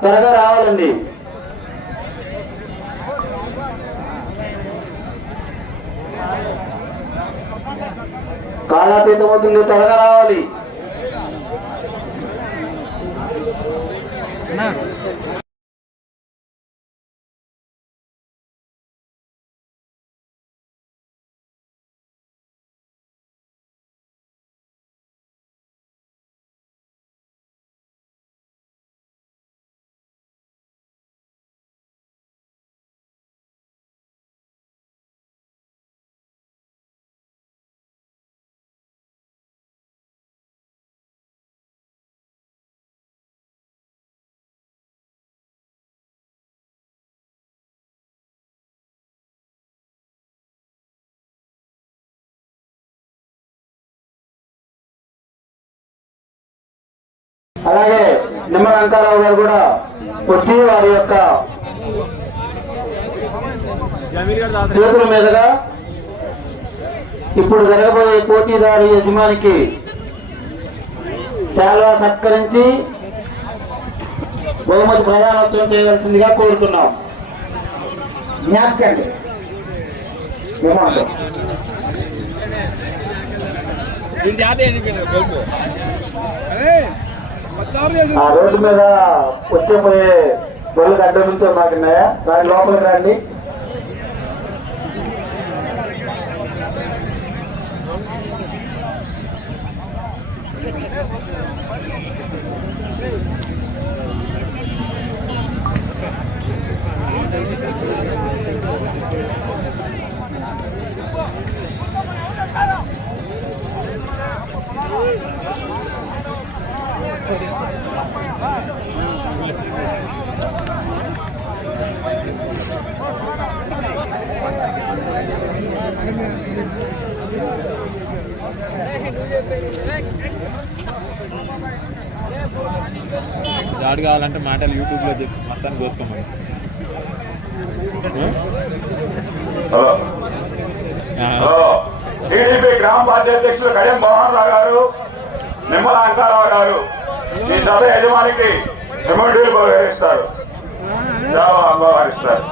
త్వరగా రావాలండి. కాలాతీతమవుతుంది త్వరగా రావాలి. అలాగే నిమ్మ రంకారావు గారు కూడా వచ్చి వారి యొక్క చేతుల మీదుగా ఇప్పుడు జరగబోయే పోటీదారు యజమానికి చాలా సత్కరించి బహుమతి ప్రధానోత్సవం చేయవలసిందిగా కోరుతున్నాం. జ్ఞాపకండి. ఏమంటారు ఆ రోడ్డు మీద వచ్చే పోయే బొల్లు అడ్డం నుంచో మాకున్నాయా దాని లోపలికి రండి. దాడి కావాలంటే మాటలు యూట్యూబ్లో చెప్పి మొత్తాన్ని కోసుకోమని. టీడీపీ గ్రామ పార్టీ అధ్యక్షులు కళ్యాణ్ మోహన్ రావు గారు నిమ్మల అంకారావు గారు ఈ సభ యజమానికి ఎమ్మెల్యేలు బహుకరిస్తారు ఈయనగా డిపిఆర్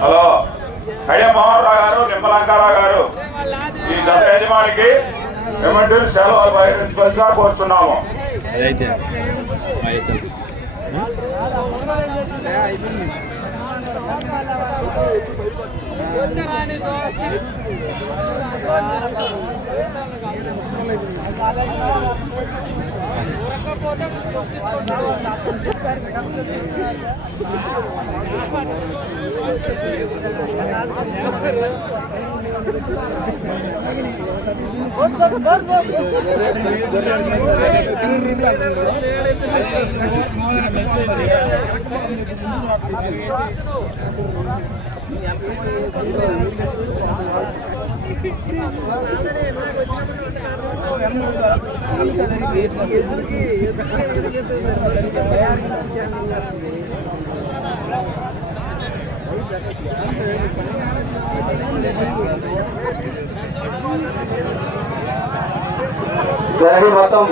హలో కళ్యాణ్ మోహన్ రావు గారు నిమ్మల గారు. ఈ సభ యజమానికి ఎమ్మెల్యేలు సెలవులు బహిరించవలసిగా కోరుతున్నాము అదైతే మా మొత్తం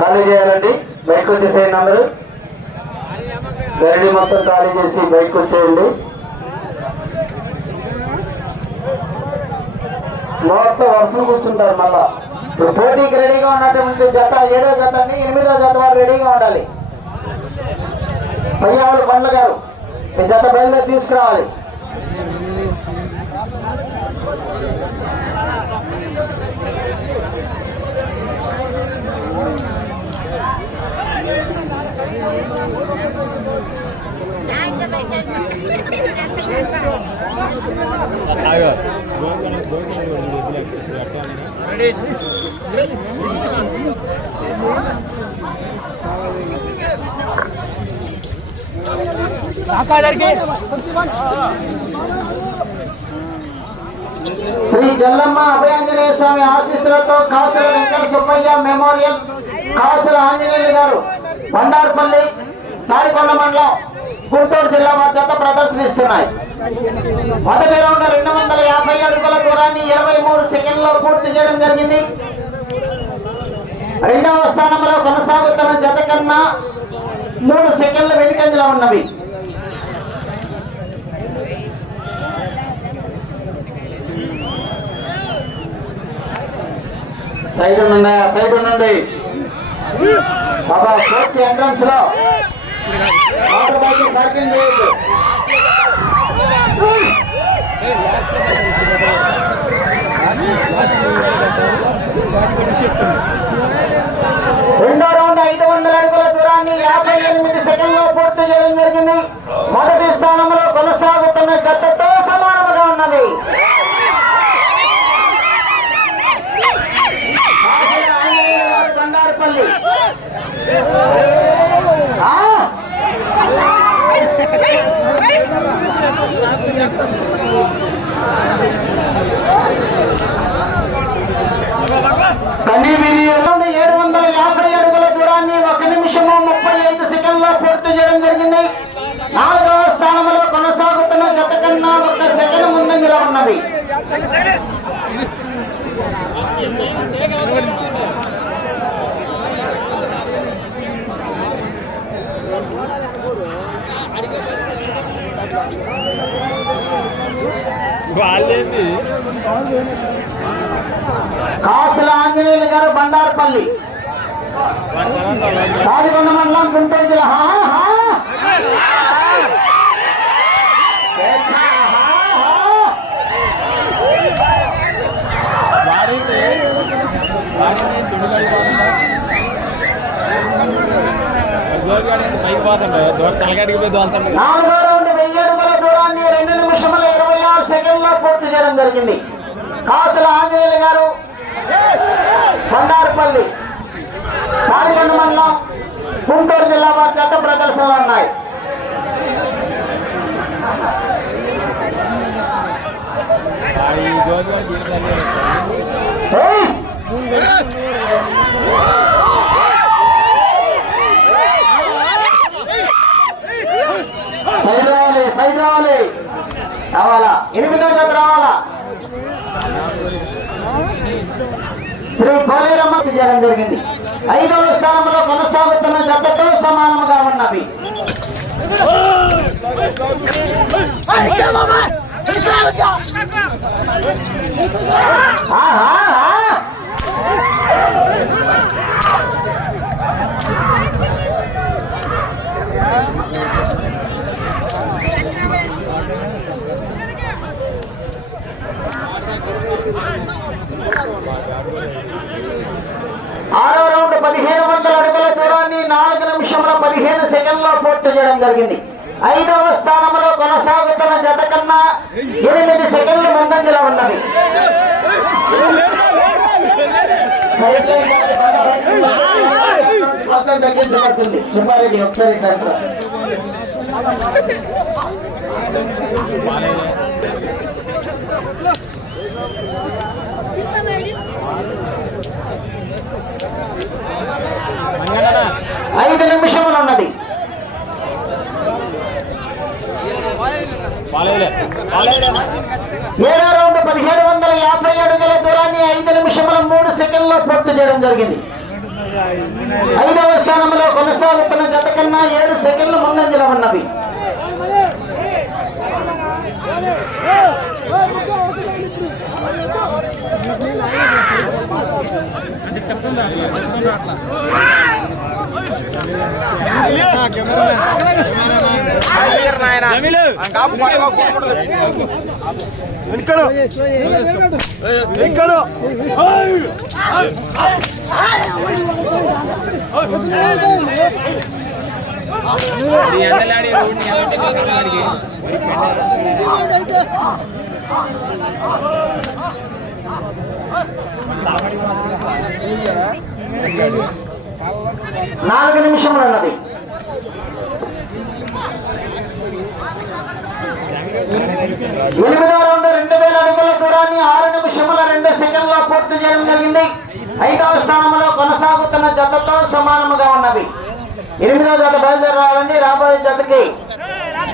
ఖాళీ చేయాలండి. బయటకు వచ్చేసేయండి అందరూ. గరడి మొత్తం ఖాళీ చేసి బయటకు వచ్చేయండి. మొత్తం వరుసలు కూర్చుంటారు మళ్ళా. ఇప్పుడు పోటీకి రెడీగా ఉన్నటువంటి జత ఏడో జత అండి ఎనిమిదో జత వారు రెడీగా ఉండాలి. పయ్యావులు పండ్ల గారు ఈ జత బయలుదేరి తీసుకురావాలి ఆగా శ్రీ జల్లమ్మ అభయాంజనేయ స్వామి ఆశీస్సులతో కాసుల వెంకట సుబ్బయ్య మెమోరియల్ కాసుల ఆంజనేయులు గారు బండార్పల్లి సారికొండ మండలం గుంటూరు జిల్లా మధ్యత ప్రదర్శనిస్తున్నాయి. మొదటి రౌండ్ రెండు వందల యాభై అడుగుల దూరాన్ని ఇరవై మూడు సెకండ్లో పూర్తి చేయడం జరిగింది. రెండవ స్థానంలో కొనసాగుతున్న జత కన్నా మూడు సెకండ్ల వెనుకంజలో ఉన్నవి. సైడ్ నుండి సైడ్ ఉండండి. బాబా కోర్టు ఎంట్రన్స్లో. మోటార్ బైక్ పార్కింగ్ చేయొద్దు. రెండో రౌండ్ ఐదు వందల అడుగుల దూరాన్ని యాభై ఎనిమిది సెకండ్లో పూర్తి చేయడం జరిగింది మొదటి స్థానంలో కొనసాగుతున్న జతతో సమానముగా ఉన్నది ఆశయ ఆంజనేయులు గారు బండారుపల్లి ఆ? కన్నీమిరిలో ఏడు వందల యాభై అడుగుల దూరాన్ని ఒక నిమిషము ముప్పై ఐదు సెకండ్లో పూర్తి చేయడం జరిగింది. నాలుగవ స్థానంలో కొనసాగుతున్న గత కన్నా ఒక సెకండ్ ముందంజలో ఉన్నది కాసుల ఆంజనేయులు గారు బండారుపల్లి సారికొండ మండలం గుంటూరు జిల్లా నాలుగో రౌండ్ రెండు నిమిషముల ఇరవై ఆరు సెకండ్లో పూర్తి చేయడం జరిగింది కాసుల ఆంజనేయులు గారు బండారుపల్లి పాడికొండ మండలం గుంటూరు జిల్లా వారి జత ప్రదర్శనలు ఉన్నాయి Hey జోరుగాడి జీవితాలు ఏయ్! సైడ్ రావాలి సైడ్ రావాలి రావాలా ఎనిమిదో జత రావాలా శ్రీ పోలేరమ్మ చేయడం జరిగింది ఐదవ స్థానంలో కొనసాగుతున్న జతతో సమానముగా ఉన్నవి ఆహా! ఆరో రౌండ్ పదిహేను వందల అడుగుల దూరాన్ని నాలుగు నిమిషంలో పదిహేను సెకండ్లో పూర్తి చేయడం జరిగింది. ఐదవ స్థానంలో కొనసాగుతున్న జత కన్నా ఎనిమిది సెకండ్ల ముందంజలో ఉన్నది. తగ్గించబడుతుంది. సుబ్బారెడ్డి ఒకసారి డాక్టర్ ఐదు నిమిషములు ఉన్నది. ఏడో రౌండ్ పదిహేడు వందల యాభై అడుగుల దూరాన్ని ఐదు నిమిషముల మూడు సెకండ్లో పూర్తి చేయడం జరిగింది. ఐదవ స్థానంలో కొనసాగుతున్న గత కన్నా ఏడు సెకండ్లు ముందంజలో ఉన్నవి. వెనుకడు వెనుకడు నాలుగు నిమిషములు అన్నది ఎనిమిదో రౌండ్ రెండు వేల అడుగుల దూరాన్ని ఆరు నిమిషముల రెండు సెకండ్లో పూర్తి చేయడం జరిగింది. ఐదవ స్థానంలో కొనసాగుతున్న జతతో సమానముగా ఉన్నవి. ఎనిమిదవ జత బయలుదేరాలండి రాబోయే జతకి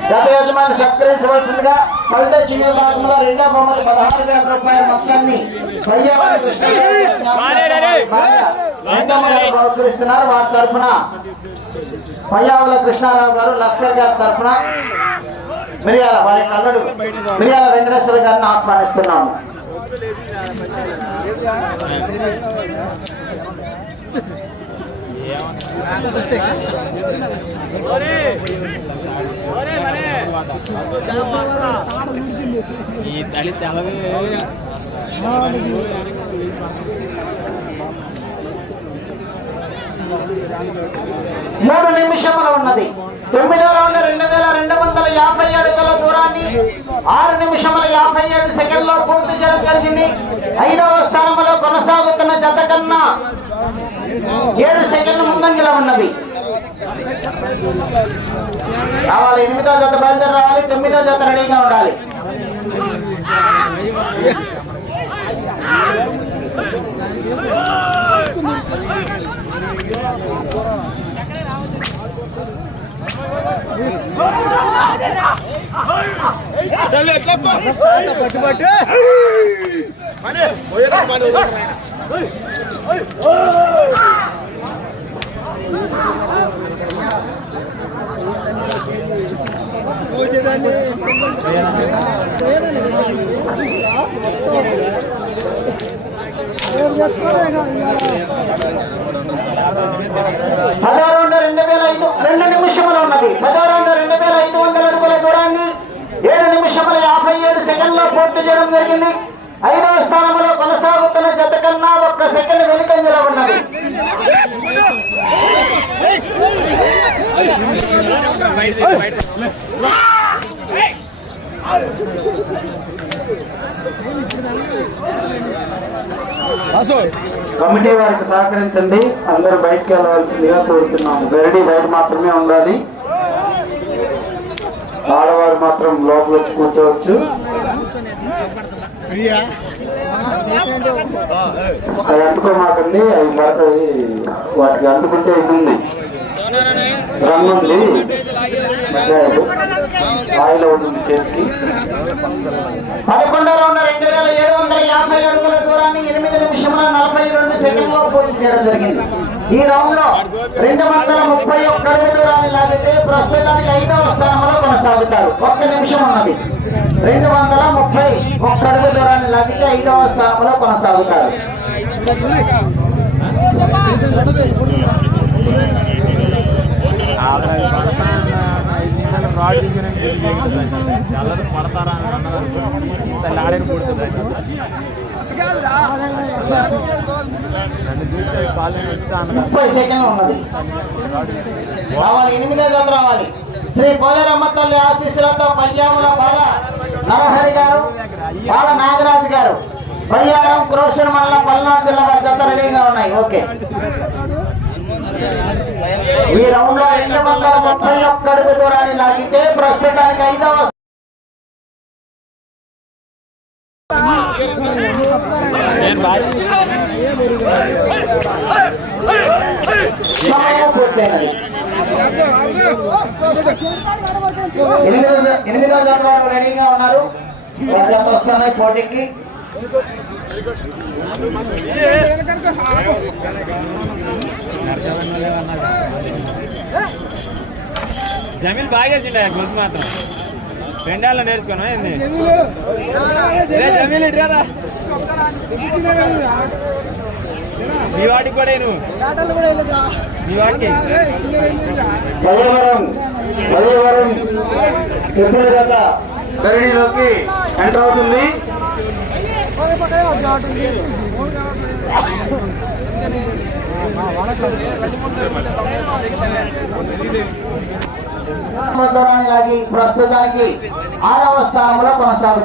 గత యజమాని సత్కరించవలసిందిగా ఫలిత చిన్న భాగంలో రెండో బొమ్మలు పదహారు వేల రూపాయల మొత్తాన్ని పయ్యవారి బహుకరిస్తున్నారు వారి తరఫున పయ్యావుల కృష్ణారావు గారు లస్కర్ గారి తరఫున మిరియాల వారి కల్లుడు మిరియాల వెంకటేశ్వర గారిని ఆహ్వానిస్తున్నాము Thank you. ఈ తల్లి తెలవే మూడు నిమిషములు ఉన్నది. తొమ్మిదో రౌండ్ రెండు వేల రెండు వందల యాభై అడుగుల దూరాన్ని ఆరు నిమిషముల యాభై ఏడు సెకండ్లో పూర్తి చేయడం జరిగింది. ఐదవ స్థానంలో కొనసాగుతున్న జత కన్నా ఏడు సెకండ్ల ముందంగిలో ఉన్నవి రావాలి. ఎనిమిదో జత బయలుదేరి రావాలి. తొమ్మిదో జత రెడీగా ఉండాలి. పట్టు పట్టు పోయేదాన్ని పదహారు రౌండ్ రెండు వేల ఐదు రెండు నిమిషములు ఉన్నది పదో రౌండ్ రెండు వేల ఐదు వందల అడుగుల దూరాన్ని ఏడు నిమిషముల యాభై ఏడు సెకండ్లో పూర్తి చేయడం జరిగింది. ఐదవ స్థానంలో కొనసాగుతున్న జత కన్నా ఒక్క సెకండ్ వెనుకంజలో ఉన్నది. కమిటీ వారికి సహకరించండి. అందరూ బయటకు వెళ్ళవలసిందిగా కోరుతున్నాము. గరిడి బయట మాత్రమే ఉండాలి. ఆడవారు మాత్రం లోపల వచ్చి కూర్చోవచ్చు. అవి అంటుకోమాకండి అవి పడతాయి వాటికి అంటుకుంటే ఇది ఉంది. రంగు ఉంది ఆయిల్ అవుతుంది చేతికి పదకొండో రౌండ్ రెండు వేల ఏడు వందల యాభై అడుగుల దూరాన్ని ఎనిమిది నిమిషముల నలభై రెండు సెకండ్లో పూర్తి చేయడం జరిగింది. ఈ రౌండ్లో రెండు వందల ముప్పై ఒక్క అడుగు దూరాన్ని లాగితే ప్రస్తుతానికి ఐదవ స్థానంలో కొనసాగుతారు. ఒక్క నిమిషం ఉన్నది. రెండు వందల ముప్పై ఒక్క అడుగు దూరాన్ని లాగితే ఐదవ స్థానంలో కొనసాగుతారు. ఫ్రాడ్ చల్లదు పడతారా అని అన్నది ఆడని కొడుతుంది నన్ను చూస్తే రావాలి శ్రీ పోలేరమ్మ తల్లి ఆశీస్సులతో పయ్యాముల బాల నరహరి గారు బాల నాగరాజు గారు పయ్యారం క్రోషన్ మండలం పల్నాడు జిల్లా వారి జత రెడీగా ఉన్నాయి ఓకే ఈ రౌండ్లో రెండు వందల ముప్పై ఒక్క అడుగు దూరాన్ని లాగితే ప్రస్తుతానికి ఐదవ నేను భార్య ఎనిమిదో ఎనిమిదో రెడీగా ఉన్నారు. వారి వస్తున్నాయి పోటీకి. జమీన్ బాగేసిండ గొంతు మాత్రం. పెండాల్లో నేర్చుకున్నా ఏంది? జమీన్ వాటికి కూడా నువ్వు మీ వాటికి ఎంటర్ అవుతుంది. ప్రస్తుతానికి ఆరవ స్థానంలో కొనసాగుతుంది.